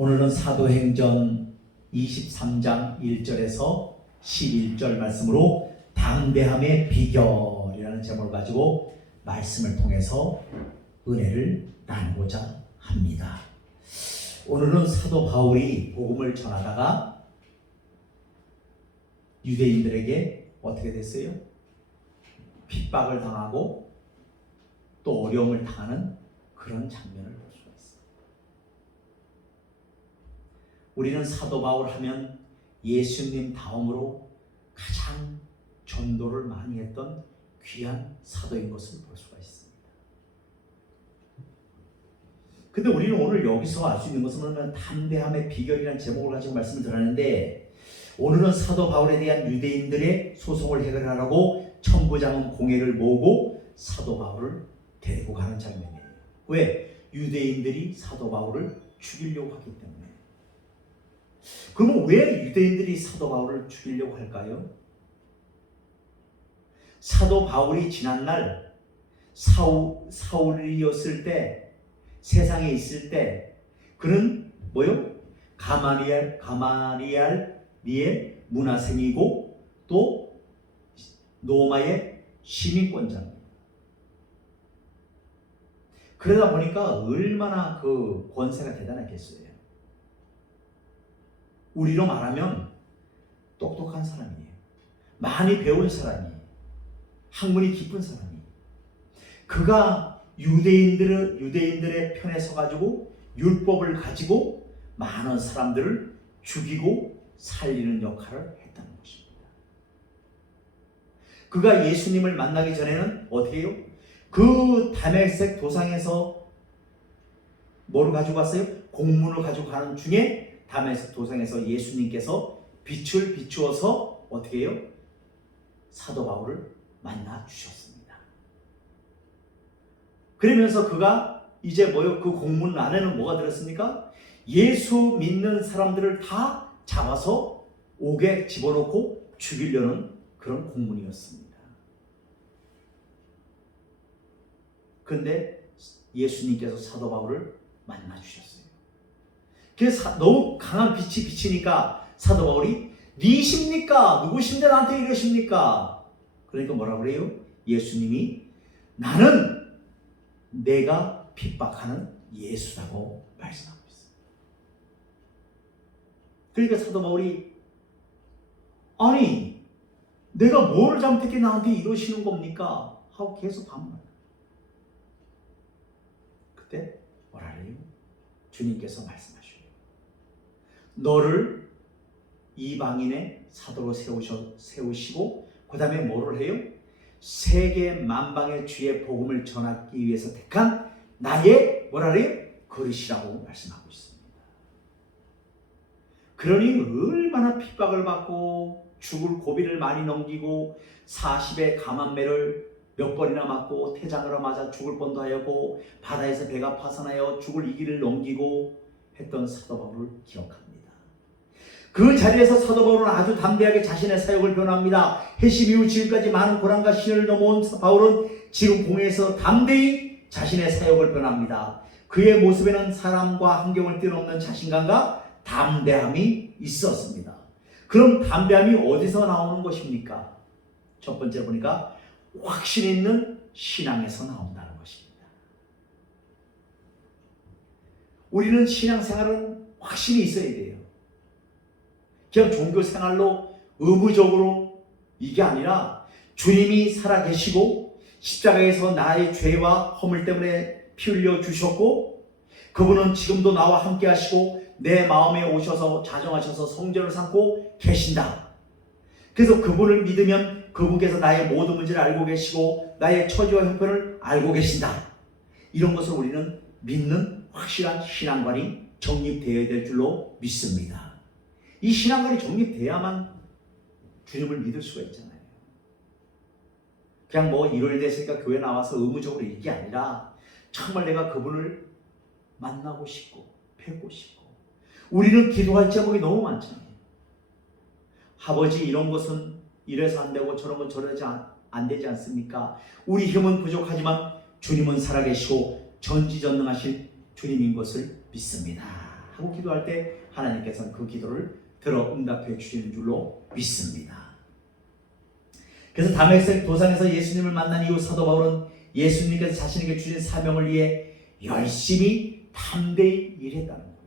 오늘은 사도행전 23장 1절에서 11절 말씀으로 담대함의 비결이라는 제목을 가지고 말씀을 통해서 은혜를 나누고자 합니다. 오늘은 사도 바울이 복음을 전하다가 유대인들에게 어떻게 됐어요? 핍박을 당하고 또 어려움을 당하는 그런 장면을 볼 수가 있어요. 우리는 사도 바울 하면 예수님 다음으로 가장 전도를 많이 했던 귀한 사도인 것을 볼 수가 있습니다. 근데 우리는 오늘 여기서 알 수 있는 것은 담대함의 비결이라는 제목을 가지고 말씀을 드렸는데, 오늘은 사도 바울에 대한 유대인들의 소송을 해결하라고 천부장은 공회를 모으고 사도 바울을 데리고 가는 장면이에요. 왜? 유대인들이 사도 바울을 죽이려고 하기 때문에. 그러면 왜 유대인들이 사도 바울을 죽이려고 할까요? 사도 바울이 지난날 사울이었을 때, 세상에 있을 때 그는 뭐요? 가마리알의 문하생이고 또 로마의 시민권자입니다. 그러다 보니까 얼마나 그 권세가 대단했겠어요. 우리로 말하면 똑똑한 사람이에요. 많이 배운 사람이에요. 학문이 깊은 사람이에요. 그가 유대인들의 편에 서가지고 율법을 가지고 많은 사람들을 죽이고 살리는 역할을 했다는 것입니다. 그가 예수님을 만나기 전에는 어떻게 해요? 그 다메섹 도상에서 뭐를 가지고 왔어요? 공문을 가지고 가는 중에 다메섹 도상에서 예수님께서 빛을 비추어서 어떻게 해요? 사도 바울을 만나 주셨습니다. 그러면서 그가 이제 뭐요? 그 공문 안에는 뭐가 들었습니까? 예수 믿는 사람들을 다 잡아서 옥에 집어넣고 죽이려는 그런 공문이었습니다. 그런데 예수님께서 사도 바울을 만나 주셨어요. 그래서 너무 강한 빛이 비치니까 사도 바울이 니십니까? 누구신데 나한테 이러십니까? 그러니까 뭐라고 그래요? 예수님이 나는 내가 핍박하는 예수라고 말씀하고 있어요. 그러니까 사도 바울이 아니 내가 뭘 잘못했게 나한테 이러시는 겁니까? 하고 계속 반문합니다. 그때 뭐라 그래요? 주님께서 말씀하셔요. 너를 이방인의 사도로 세우시고 그 다음에 뭐를 해요? 세계 만방의 주의 복음을 전하기 위해서 택한 나의 뭐라 그래요? 그릇이라고 말씀하고 있습니다. 그러니 얼마나 핍박을 받고 죽을 고비를 많이 넘기고 40의 감한매를 몇 번이나 맞고 태장으로 맞아 죽을 뻔도 하였고 바다에서 배가 파산하여 죽을 이 길을 넘기고 했던 사도 바울을 기억합니다. 그 자리에서 사도 바울은 아주 담대하게 자신의 사역을 변호합니다. 회심 이후 지금까지 많은 고난과 시련을 넘어온 바울은 지금 공회에서 담대히 자신의 사역을 변호합니다. 그의 모습에는 사람과 환경을 뛰어넘는 자신감과 담대함이 있었습니다. 그럼 담대함이 어디서 나오는 것입니까? 첫 번째 보니까 확신 있는 신앙에서 나온다는 것입니다. 우리는 신앙생활은 확신이 있어야 돼요. 그냥 종교생활로 의무적으로 이게 아니라 주님이 살아계시고 십자가에서 나의 죄와 허물 때문에 피 흘려 주셨고 그분은 지금도 나와 함께 하시고 내 마음에 오셔서 자정하셔서 성전을 삼고 계신다. 그래서 그분을 믿으면 그분께서 나의 모든 문제를 알고 계시고 나의 처지와 형편을 알고 계신다. 이런 것을 우리는 믿는 확실한 신앙관이 정립되어야 될 줄로 믿습니다. 이 신앙관이 정립돼야만 주님을 믿을 수가 있잖아요. 그냥 뭐 일요일 됐으니까 교회 나와서 의무적으로 이게 아니라 정말 내가 그분을 만나고 싶고 뵙고 싶고. 우리는 기도할 제목이 너무 많잖아요. 아버지 이런 것은 이래서 안 되고 저런 건 저러지 안 되지 않습니까? 우리 힘은 부족하지만 주님은 살아계시고 전지전능하신 주님인 것을 믿습니다. 하고 기도할 때 하나님께서는 그 기도를 들어 응답해 주시는 줄로 믿습니다. 그래서 다메섹 도상에서 예수님을 만난 이후 사도 바울은 예수님께서 자신에게 주신 사명을 위해 열심히 담대히 일했다는 거예요.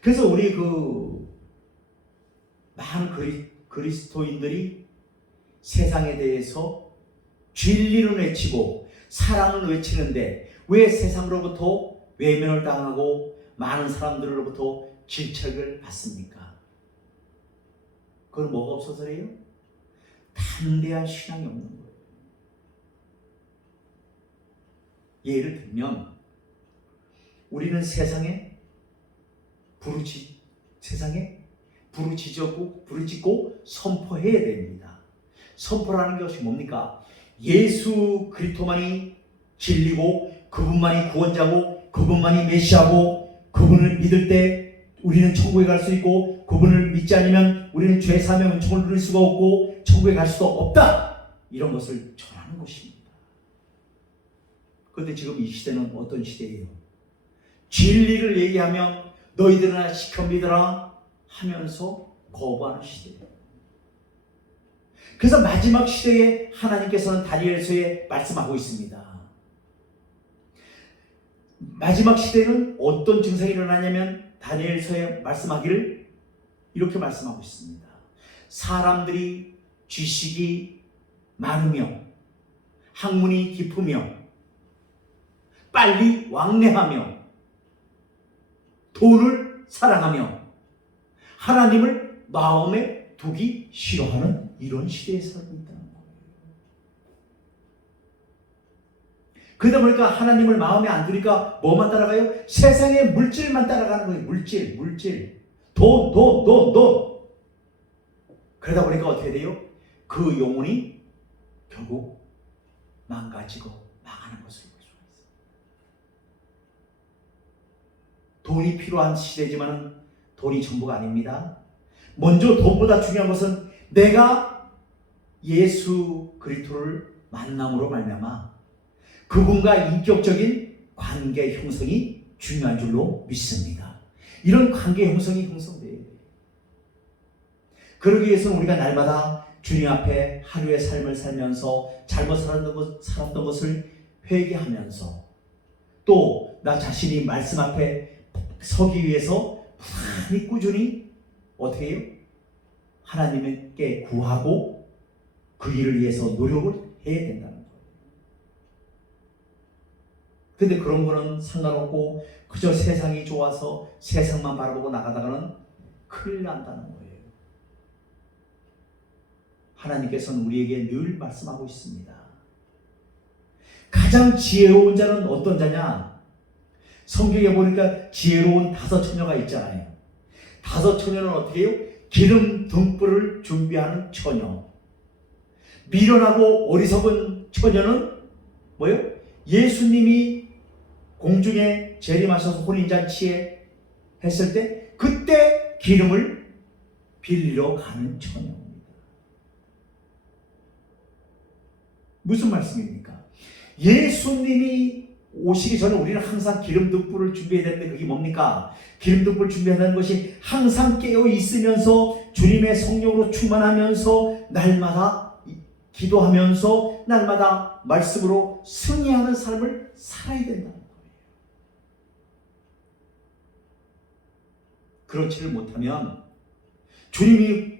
그래서 우리 많은 그리스도인들이 세상에 대해서 진리를 외치고 사랑을 외치는데 왜 세상으로부터 외면을 당하고 많은 사람들로부터 질책을 받습니까? 그건 뭐가 없어서래요? 담대한 신앙이 없는 거예요. 예를 들면 우리는 세상에 부르짖고 선포해야 됩니다. 선포라는 것이 뭡니까? 예수 그리스도만이 진리고 그분만이 구원자고 그분만이 메시아고 그분을 믿을 때 우리는 천국에 갈 수 있고 그분을 믿지 않으면 우리는 죄 사하며 은총을 누릴 수가 없고 천국에 갈 수도 없다. 이런 것을 전하는 것입니다. 그런데 지금 이 시대는 어떤 시대예요? 진리를 얘기하면 너희들이나 시켜 믿으라 하면서 거부하는 시대예요. 그래서 마지막 시대에 하나님께서는 다니엘서에 말씀하고 있습니다. 마지막 시대는 어떤 증상이 일어나냐면 다니엘서에 말씀하기를 이렇게 말씀하고 있습니다. 사람들이 지식이 많으며 학문이 깊으며 빨리 왕래하며 돈을 사랑하며 하나님을 마음에 두기 싫어하는 이런 시대에 살고 있다는 거예요. 그러다 보니까 하나님을 마음에 안 두니까 뭐만 따라가요? 세상의 물질만 따라가는 거예요. 물질. 돈. 그러다 보니까 어떻게 돼요? 그 영혼이 결국 망가지고 망하는 것을 볼 수가 있어요. 돈이 필요한 시대지만 돈이 전부가 아닙니다. 먼저 돈보다 중요한 것은 내가 예수 그리스도를 만남으로 말미암아 그분과 인격적인 관계 형성이 중요한 줄로 믿습니다. 이런 관계 형성이 형성돼야 돼요. 그러기 위해서는 우리가 날마다 주님 앞에 하루의 삶을 살면서 잘못 살았던 것을 회개하면서 또 나 자신이 말씀 앞에 서기 위해서 많이 꾸준히 어떻게 해요? 하나님께 구하고 그 일을 위해서 노력을 해야 된다는 거예요. 근데 그런 거는 상관없고 그저 세상이 좋아서 세상만 바라보고 나가다가는 큰일 난다는 거예요. 하나님께서는 우리에게 늘 말씀하고 있습니다. 가장 지혜로운 자는 어떤 자냐? 성경에 보니까 지혜로운 5 처녀가 있잖아요. 5 처녀는 어떻게 해요? 기름 등불을 준비하는 처녀. 미련하고 어리석은 처녀는 뭐예요? 예수님이 공중에 재림하셔서 혼인잔치에 했을 때 그때 기름을 빌리러 가는 처녀입니다. 무슨 말씀입니까? 예수님이 오시기 전에 우리는 항상 기름 등불을 준비해야 되는데 그게 뭡니까? 기름 등불 준비한다는 것이 항상 깨어 있으면서 주님의 성령으로 충만하면서 날마다 기도하면서 날마다 말씀으로 승리하는 삶을 살아야 된다는 거예요. 그렇지를 못하면 주님이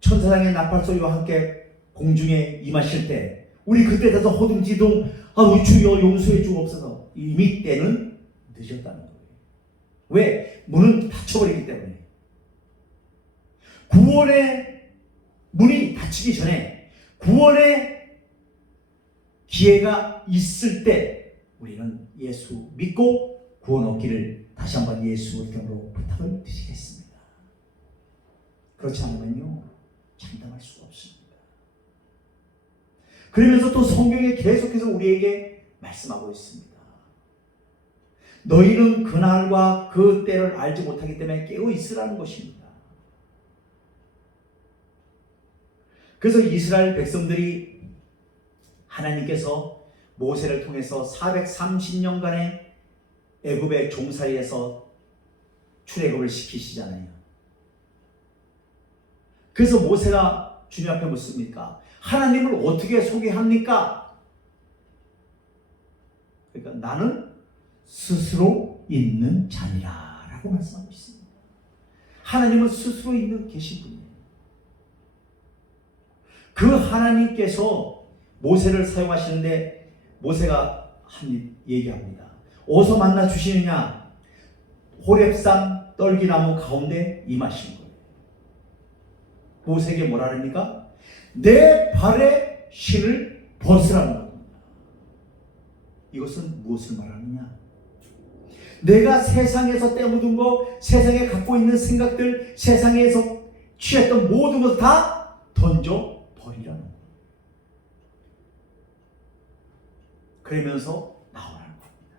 천사장의 나팔소리와 함께 공중에 임하실 때 우리 그때 돼서 허둥지둥 주여 용서해 주옵소서 이미 때는 늦었다는 거예요. 왜? 문은 닫혀버리기 때문에. 구원의 문이 닫히기 전에 구원의 기회가 있을 때 우리는 예수 믿고 구원 얻기를 다시 한번 예수 이름으로 부탁을 드리겠습니다. 그렇지 않으면요 장담할 수가 없습니다. 그러면서 또 성경에 계속해서 우리에게 말씀하고 있습니다. 너희는 그날과 그 때를 알지 못하기 때문에 깨어 있으라는 것입니다. 그래서 이스라엘 백성들이 하나님께서 모세를 통해서 430년간의 애굽의 종살이에서 출애굽을 시키시잖아요. 그래서 모세가 주님 앞에 묻습니까? 하나님을 어떻게 소개합니까? 그러니까 나는 스스로 있는 자니라 라고 말씀하고 있습니다. 하나님은 스스로 있는 계신 분이에요. 그 하나님께서 모세를 사용하시는데 모세가 한 얘기합니다. 어디서 만나 주시느냐? 호렙산 떨기나무 가운데 임하신 거예요. 모세에게 뭐라 합니까? 내 발에 신을 벗으라는 겁니다. 이것은 무엇을 말하느냐? 내가 세상에서 때묻은 거, 세상에 갖고 있는 생각들, 세상에서 취했던 모든 것을 다 던져 버리라는 거예요. 그러면서 나오라는 겁니다.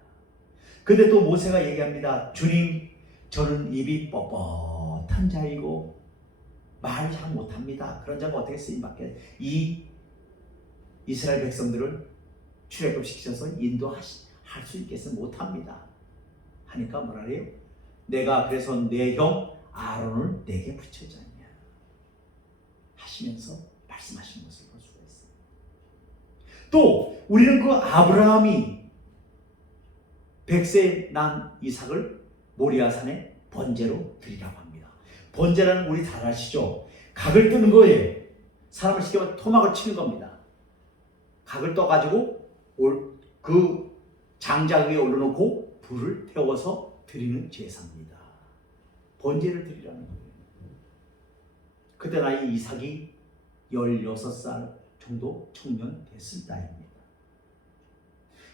근데 또 모세가 얘기합니다. 주님, 저는 입이 뻣뻣한 자이고 말을 잘 못합니다. 그런 자가 어떻게 쓰임받게 이 이스라엘 백성들을 출애굽 시키셔서 인도할 수 있겠어 못합니다. 하니까 뭐라 그래요? 내가 그래서 내 형 아론을 내게 붙여줬냐 하시면서 말씀하시는 것을 볼 수가 있어요. 또 우리는 그 아브라함이 100세에 난 이삭을 모리아산에 번제로 드리라고 합니다. 번제라는 우리 잘 아시죠? 각을 뜨는 거예요. 사람을 시켜서 토막을 치는 겁니다. 각을 떠가지고 그 장작 위에 올려놓고 불을 태워서 드리는 제사입니다. 번제를 드리라는 거예요. 그때 나이 이삭이 16살 정도 청년 됐을 때입니다.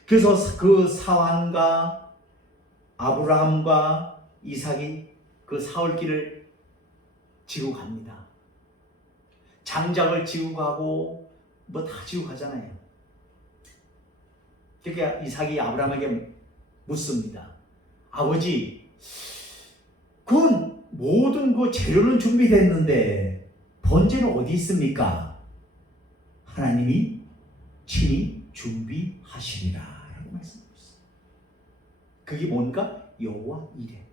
그래서 그 사환과 아브라함과 이삭이 그 사흘길을 지고 갑니다. 장작을 지고 가고 뭐 다 지고 가잖아요. 그러니까 이삭이 아브라함에게 묻습니다. 아버지, 그 모든 그 재료는 준비됐는데 번제는 어디 있습니까? 하나님이 친히 준비하시리라 라고 말씀하고 있어요. 그게 뭔가? 여호와 이레.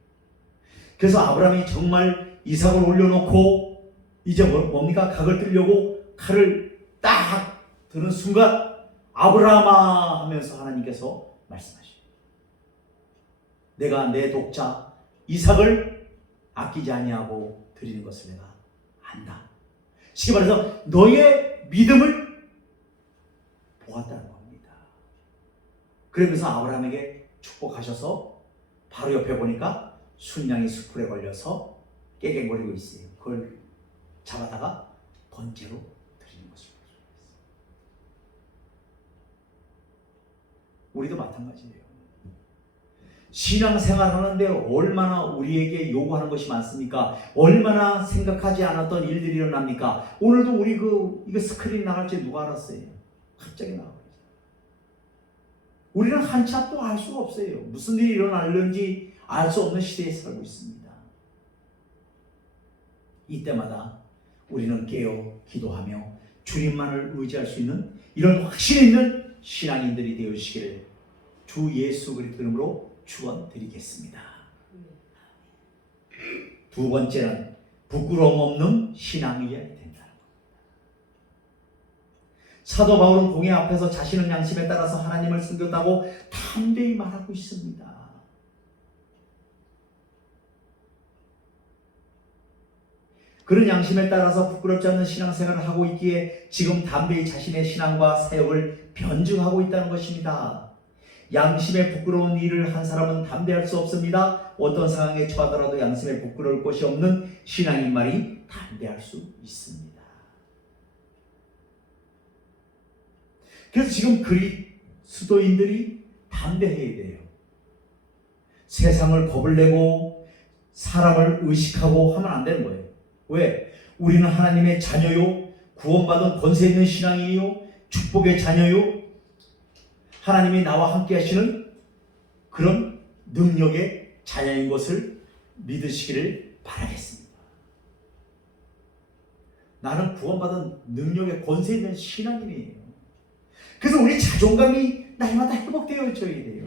그래서 아브라함이 정말 이삭을 올려놓고 이제 뭡니까? 각을 뜨려고 칼을 딱 드는 순간 아브라함아 하면서 하나님께서 말씀하시죠. 내가 내 독자 이삭을 아끼지 아니하고 드리는 것을 내가 안다. 쉽게 말해서 너의 믿음을 보았다는 겁니다. 그러면서 아브라함에게 축복하셔서 바로 옆에 보니까 순양이 수풀에 걸려서 깨갱거리고 있어요. 그걸 잡아다가 번제로 드리는 것을 볼 수가 있어요. 우리도 마찬가지예요. 신앙생활 하는데 얼마나 우리에게 요구하는 것이 많습니까? 얼마나 생각하지 않았던 일들이 일어납니까? 오늘도 우리 이거 스크린 나갈 줄 누가 알았어요? 갑자기 나와버리죠. 우리는 한치 앞도 알 수가 없어요. 무슨 일이 일어날는지 알 수 없는 시대에 살고 있습니다. 이때마다 우리는 깨어 기도하며 주님만을 의지할 수 있는 이런 확신 있는 신앙인들이 되어주시기를 주 예수 그리스도 이름으로 축원드리겠습니다. 두 번째는 부끄러움 없는 신앙이어야 된다는 겁니다. 사도 바울은 공회 앞에서 자신의 양심에 따라서 하나님을 섬겼다고 담대히 말하고 있습니다. 그런 양심에 따라서 부끄럽지 않는 신앙생활을 하고 있기에 지금 담대히 자신의 신앙과 사역을 변증하고 있다는 것입니다. 양심에 부끄러운 일을 한 사람은 담대할 수 없습니다. 어떤 상황에 처하더라도 양심에 부끄러울 것이 없는 신앙인만이 담대할 수 있습니다. 그래서 지금 그리스도인들이 담대해야 돼요. 세상을 겁을 내고 사람을 의식하고 하면 안 되는 거예요. 왜? 우리는 하나님의 자녀요, 구원받은 권세 있는 신앙이요, 축복의 자녀요, 하나님이 나와 함께 하시는 그런 능력의 자녀인 것을 믿으시기를 바라겠습니다. 나는 구원받은 능력의 권세 있는 신앙인이에요. 그래서 우리 자존감이 날마다 회복되어져야 돼요.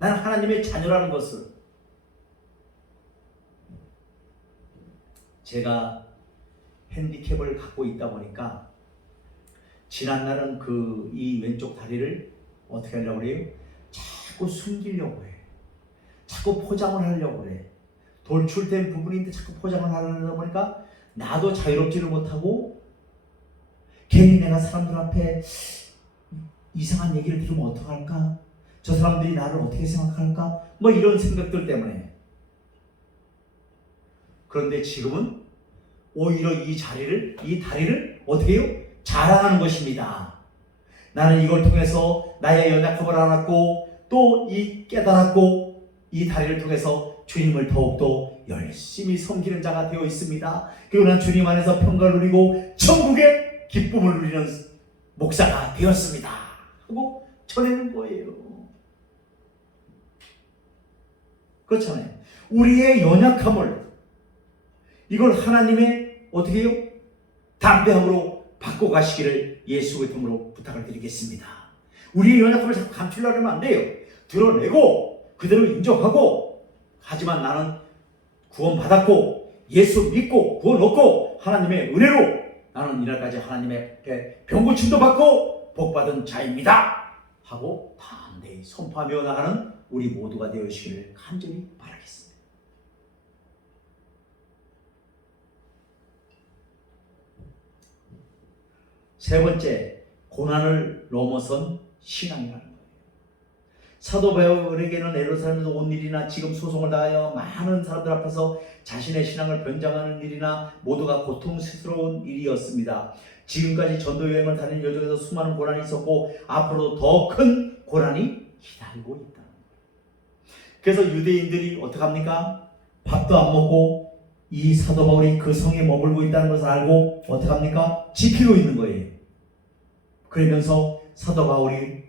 나는 하나님의 자녀라는 것을. 제가 핸디캡을 갖고 있다 보니까 지난날은 이 왼쪽 다리를 어떻게 하려고 그래요? 자꾸 숨기려고 해. 자꾸 포장을 하려고 그래. 돌출된 부분인데 자꾸 포장을 하려다 보니까 나도 자유롭지를 못하고 괜히 내가 사람들 앞에 이상한 얘기를 들으면 어떡할까? 저 사람들이 나를 어떻게 생각할까? 뭐 이런 생각들 때문에. 그런데 지금은 오히려 이 다리를 어떻게 해요? 자랑하는 것입니다. 나는 이걸 통해서 나의 연약함을 알았고 또 깨달았고 이 다리를 통해서 주님을 더욱더 열심히 섬기는 자가 되어 있습니다. 그리고 난 주님 안에서 평가를 누리고 천국의 기쁨을 누리는 목사가 되었습니다 하고 전하는 거예요. 그렇잖아요. 우리의 연약함을 이걸 하나님의 어떻게 해요? 담대함으로 바꿔가시기를 예수의 이름으로 부탁을 드리겠습니다. 우리의 연약함을 자꾸 감추려고 하면 안 돼요. 드러내고 그대로 인정하고, 하지만 나는 구원받았고 예수 믿고 구원 얻고 하나님의 은혜로 나는 이날까지 하나님의 병고침도 받고 복받은 자입니다 하고 담대히 선포하며 나가는 우리 모두가 되어주시기를 간절히 바라겠습니다. 세 번째, 고난을 넘어선 신앙이라는 거예요. 사도 바울에게는 예루살렘에서 온 일이나 지금 소송을 당하여 많은 사람들 앞에서 자신의 신앙을 변장하는 일이나 모두가 고통스러운 일이었습니다. 지금까지 전도 여행을 다니는 여정에서 수많은 고난이 있었고 앞으로도 더 큰 고난이 기다리고 있다. 그래서 유대인들이 어떡합니까? 밥도 안 먹고 이 사도 바울이 그 성에 머물고 있다는 것을 알고 어떡합니까? 지키고 있는 거예요. 그러면서 사도 바울이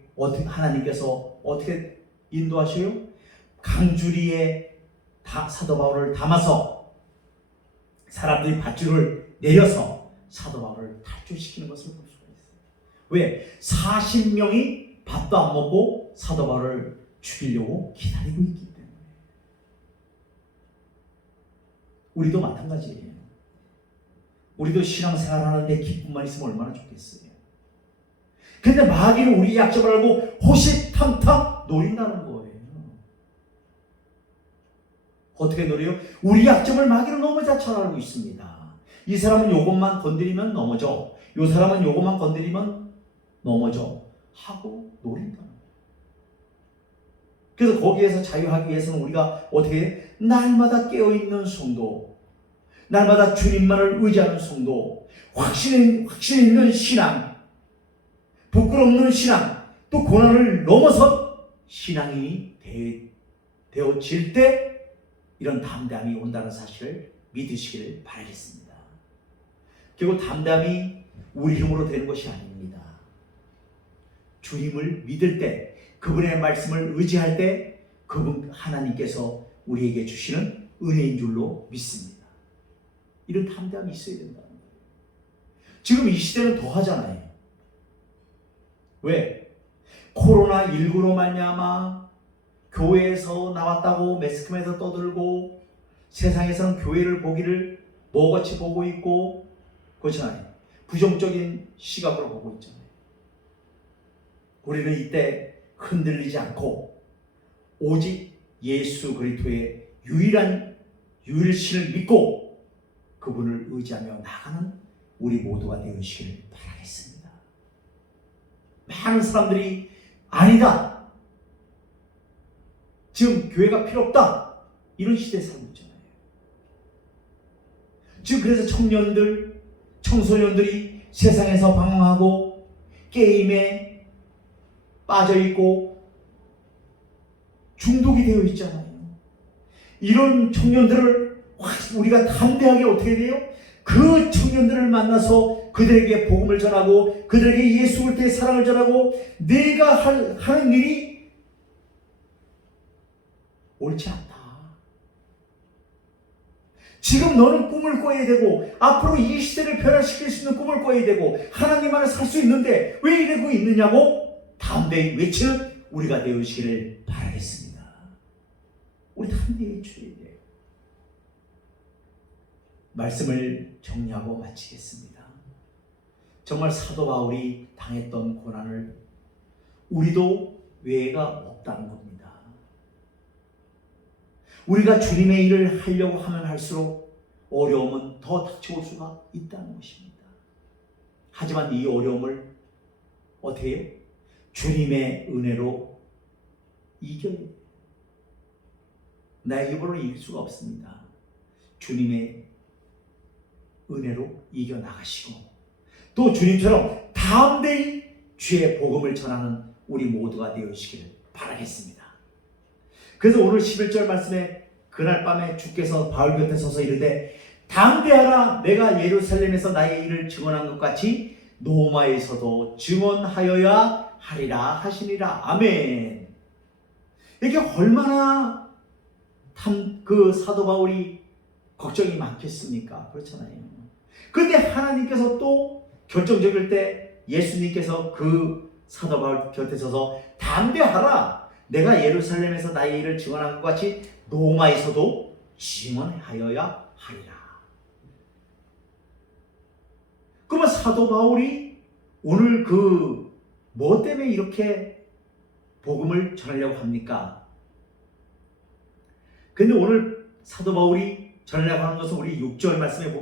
하나님께서 어떻게 인도하셔요? 강주리에 사도 바울을 담아서 사람들이 밧줄을 내려서 사도 바울을 탈출시키는 것을 볼 수가 있어요. 왜? 40명이 밥도 안 먹고 사도 바울을 죽이려고 기다리고 있기 때문에. 우리도 마찬가지예요. 우리도 신앙생활 하는데 기쁨만 있으면 얼마나 좋겠어요. 근데 마귀는 우리 약점을 알고 호시탐탐 노린다는 거예요. 어떻게 노려요? 우리 약점을 마귀는 너무 잘 알고 있습니다. 이 사람은 요것만 건드리면 넘어져, 요 사람은 요것만 건드리면 넘어져 하고 노린다는 거예요. 그래서 거기에서 자유하기 위해서는 우리가 어떻게 해요? 날마다 깨어있는 성도, 날마다 주님만을 의지하는 성도, 확신 있는 신앙, 부끄럽는 신앙, 또 고난을 넘어선 신앙인이 되어질 때 이런 담담이 온다는 사실을 믿으시기를 바라겠습니다. 그리고 담담이 우리 힘으로 되는 것이 아닙니다. 주님을 믿을 때, 그분의 말씀을 의지할 때 그분 하나님께서 우리에게 주시는 은혜인 줄로 믿습니다. 이런 담담이 있어야 된다는 거예요. 지금 이 시대는 더 하잖아요. 왜? 코로나19로 말미암아 교회에서 나왔다고 매스컴에서 떠들고 세상에서는 교회를 보기를 뭐같이 보고 있고, 그렇잖아요. 부정적인 시각으로 보고 있잖아요. 우리는 이때 흔들리지 않고 오직 예수 그리스도의 유일신을 믿고 그분을 의지하며 나가는 우리 모두가 되시기를 바라겠습니다. 많은 사람들이 아니다, 지금 교회가 필요 없다, 이런 시대에 살고 있잖아요. 지금 그래서 청소년들이 세상에서 방황하고 게임에 빠져있고 중독이 되어 있잖아요. 이런 청년들을 우리가 담대하게 어떻게 돼요? 그 청년들을 만나서 그들에게 복음을 전하고 그들에게 예수 그리스도의 사랑을 전하고 내가 하는 일이 옳지 않다. 지금 너는 꿈을 꿔야 되고 앞으로 이 시대를 변화시킬 수 있는 꿈을 꿔야 되고 하나님 안에 살 수 있는데 왜 이러고 있느냐고 담대히 외치는 우리가 되어주시기를 바라겠습니다. 우리 담대히 주셔야 돼요. 말씀을 정리하고 마치겠습니다. 정말 사도 바울이 당했던 고난을 우리도 외가 없다는 겁니다. 우리가 주님의 일을 하려고 하면 할수록 어려움은 더 닥쳐올 수가 있다는 것입니다. 하지만 이 어려움을 어떻게 해요? 주님의 은혜로 이겨야 돼요. 나의 힘으로 이길 수가 없습니다. 주님의 은혜로 이겨나가시고 또 주님처럼 담대히 주의 복음을 전하는 우리 모두가 되어주시기를 바라겠습니다. 그래서 오늘 11절 말씀에 그날 밤에 주께서 바울 곁에 서서 이르되 담대하라, 내가 예루살렘에서 나의 일을 증언한 것 같이 로마에서도 증언하여야 하리라 하시니라. 아멘. 이게 얼마나 그 사도 바울이 걱정이 많겠습니까? 그렇잖아요. 그런데 하나님께서 또 결정적일 때 예수님께서 그 사도 바울 곁에 서서 담대하라, 내가 예루살렘에서 나의 일을 증언한 것 같이 로마에서도 증언하여야 하리라. 그러면 사도 바울이 오늘 그 뭐 때문에 이렇게 복음을 전하려고 합니까? 근데 오늘 사도 바울이 전하려고 하는 것은 우리 6절 말씀에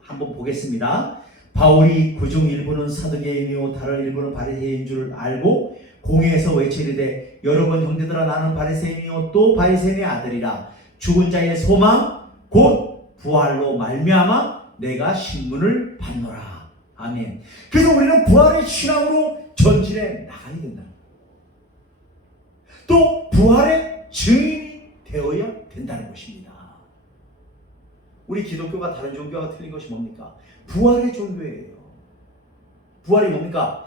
한번 보겠습니다. 바울이 그중 일부는 사두개인이요 다른 일부는 바리새인인 줄 알고 공회에서 외치리되 여러분 형제들아, 나는 바리새인이요 또 바리새인의 아들이라. 죽은 자의 소망 곧 부활로 말미암아 내가 신문을 받노라. 아멘. 그래서 우리는 부활의 신앙으로 전진해 나가야 된다. 또 부활의 증인이 되어야 된다는 것입니다. 우리 기독교가 다른 종교와 틀린 것이 뭡니까? 부활의 종교예요. 부활이 뭡니까?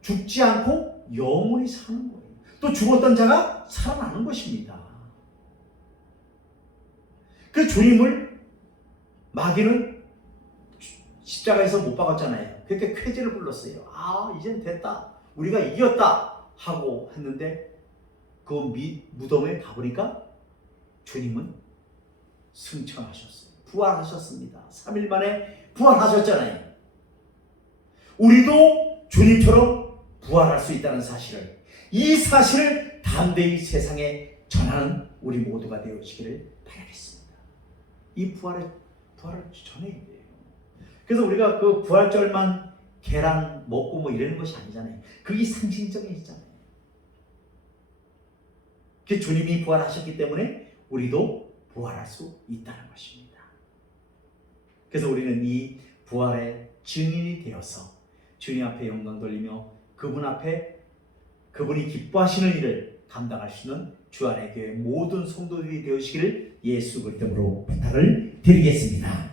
죽지 않고 영원히 사는 거예요. 또 죽었던 자가 살아나는 것입니다. 그 주님을 마귀는 십자가에서 못 박았잖아요. 그렇게 쾌재를 불렀어요. 아, 이젠 됐다, 우리가 이겼다 하고 했는데 그 무덤에 가보니까 주님은 승천하셨어요. 부활하셨습니다. 3일 만에 부활하셨잖아요. 우리도 주님처럼 부활할 수 있다는 사실을, 이 사실을 담대히 세상에 전하는 우리 모두가 되어지기를 바라겠습니다. 이 부활을 전해야 돼요. 그래서 우리가 그 부활절만 계란 먹고 뭐 이러는 것이 아니잖아요. 그게 상징적이잖아요. 그 주님이 부활하셨기 때문에 우리도 부활할 수 있다는 것입니다. 그래서 우리는 이 부활의 증인이 되어서 주님 앞에 영광 돌리며 그분 앞에 그분이 기뻐하시는 일을 감당할 수 있는 주안의 교회 모든 성도들이 되어지기를 예수 그리스도로 부탁을 드리겠습니다.